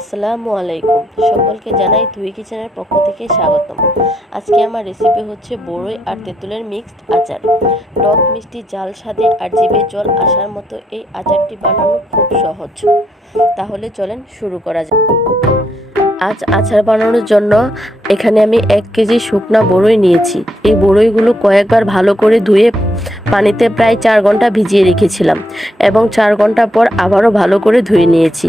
আসসালামু আলাইকুম। সকলকে জানাই তুই কিচেনের পক্ষ থেকে স্বাগতম। আজকে আমার রেসিপি হচ্ছে বড়ই আর তেঁতুলের মিক্সড আচার। টক মিষ্টি ঝাল স্বাদে আর জিভে জল আসার মতো এই আচারটি বানানো খুব সহজ। তাহলে চলেন শুরু করা যাক। আজ আচার বানানোর জন্য এখানে আমি 1 কেজি শুকনা বড়ই নিয়েছি। এই বড়ইগুলো কয়েকবার ভালো করে ধুয়ে পানিতে প্রায় 4 ঘন্টা ভিজিয়ে রেখেছিলাম এবং 4 ঘন্টা পর আবারও ভালো করে ধুয়ে নিয়েছি।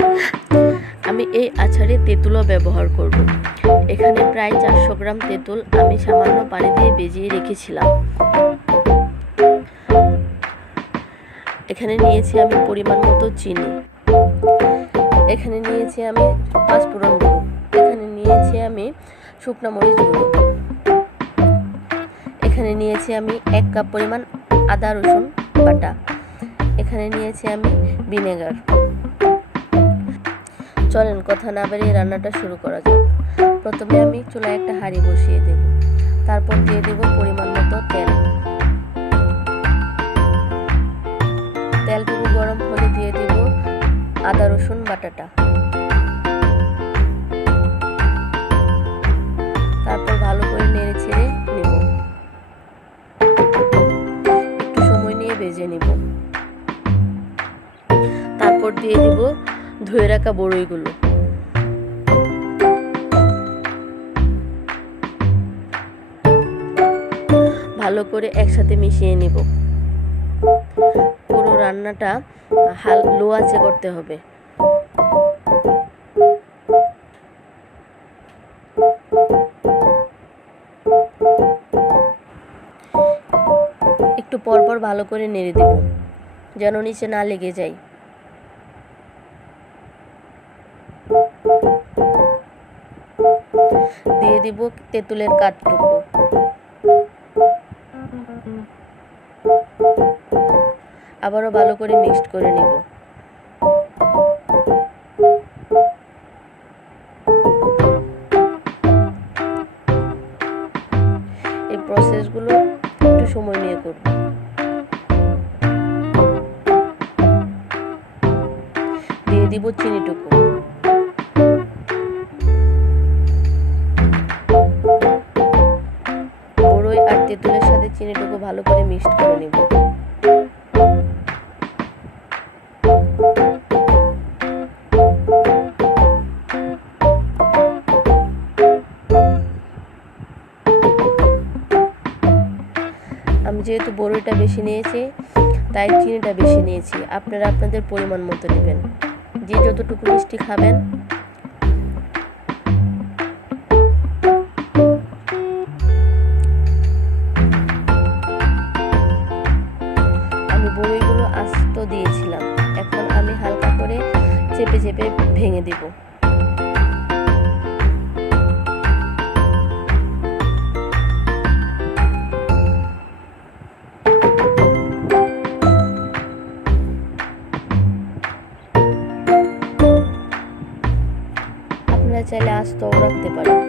আমি এই আচারে তেঁতুলও ব্যবহার করব। এখানে প্রায় 400 গ্রাম তেঁতুল আমি সামান্য পানি দিয়ে ভিজিয়ে রেখেছিলাম। এখানে নিয়েছি আমি পরিমাণ মতো চিনি। এখানে নিয়েছি আমি 5 ফোড়ন গুঁড়ো। এখানে নিয়েছি আমি শুকনো মরিচ গুঁড়ো। এখানে নিয়েছি আমি 1 কাপ পরিমাণ আদা রসুন বাটা। এখানে নিয়েছি আমি ভিনেগার। চলেন কথা না বাড়িয়ে রান্নাটা শুরু করা যাক। প্রথমে আমি চুলায় একটা হাঁড়ি বসিয়ে দেব। তারপর দিয়ে দেব পরিমাণ মতো তেল। তেলটুকু গরম হলে দিয়ে দেব আদা রসুন বাটাটা। তারপর ভালো করে নেড়ে ছেড়ে নেব। একটু সময় নিয়ে ভেজে নেব। তারপর দিয়ে দেব ধুয়ে রাখা বড়ইগুলো। ভালো করে একসাথে মিশিয়ে নেব। পুরো রান্নাটা লো আঁচে করতে হবে। একটু পরপর ভালো করে নেড়ে দেব যেন নিচে না লেগে যায়। দিয়ে দিব তেঁতুলের কাঠটুকু। আবারও ভালো করে মিক্সড করে নেব। এই প্রসেসগুলো একটু সময় নিয়ে করব। দিয়ে দিব চিনিটুকু। বড়ই আর তেঁতুলের সাথে চিনিটুকু ভালো করে মিক্সড করে নেব। আমি যেহেতু বড়ইটা বেশি নিয়েছি তাই চিনিটা বেশি নিয়েছি। আপনারা আপনাদের পরিমাণ মতো নেবেন, যে যতটুকু মিষ্টি খাবেন। আমি বড়ইগুলো আস্ত দিয়েছিলাম, এখন আমি হালকা করে চেপে চেপে ভেঙে দিব। আপনারা চাইলে আস্তও রাখতে পারেন।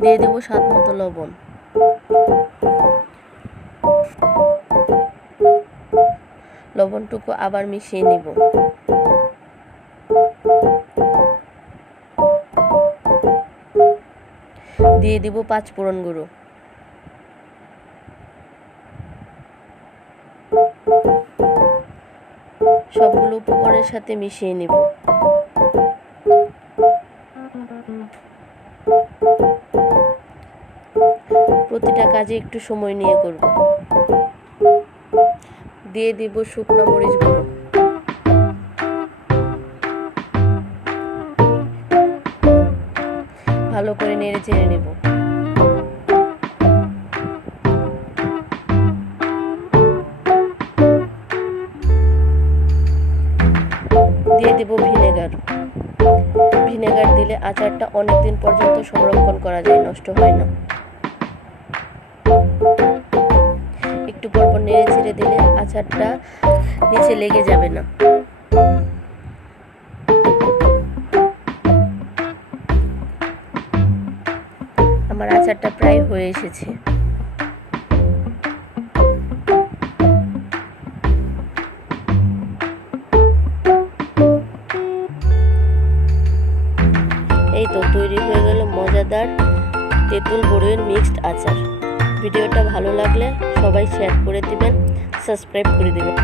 দিয়ে দেব স্বাদ মতো লবণ। লবণটুকু আবার মিশিয়ে নিব। দিয়ে দিব 5 ফোড়ন গুঁড়ো। সবগুলো উপকরণের সাথে মিশিয়ে নিব। প্রতিটা কাজে একটু সময় নিয়ে করব। দিয়ে দিব শুকনো মরিচ গুঁড়ো। ভালো করে নেড়ে চেড়ে নেব। দিয়ে দেব ভিনেগার। ভিনেগার দিলে আচারটা অনেকদিন পর্যন্ত সংরক্ষণ করা যায়, নষ্ট হয় না। একটু পরপর নেড়ে ছেড়ে দিলে আচারটা নিচে লেগে যাবে না। আমার আচারটা প্রায় হয়ে এসেছে। এই তো তৈরি হয়ে গেল মজাদার তেঁতুল বড়ইয়ের মিক্সড আচার। ভিডিওটা ভালো লাগলে সবাই শেয়ার করে দিবেন, সাবস্ক্রাইব করে দিবেন।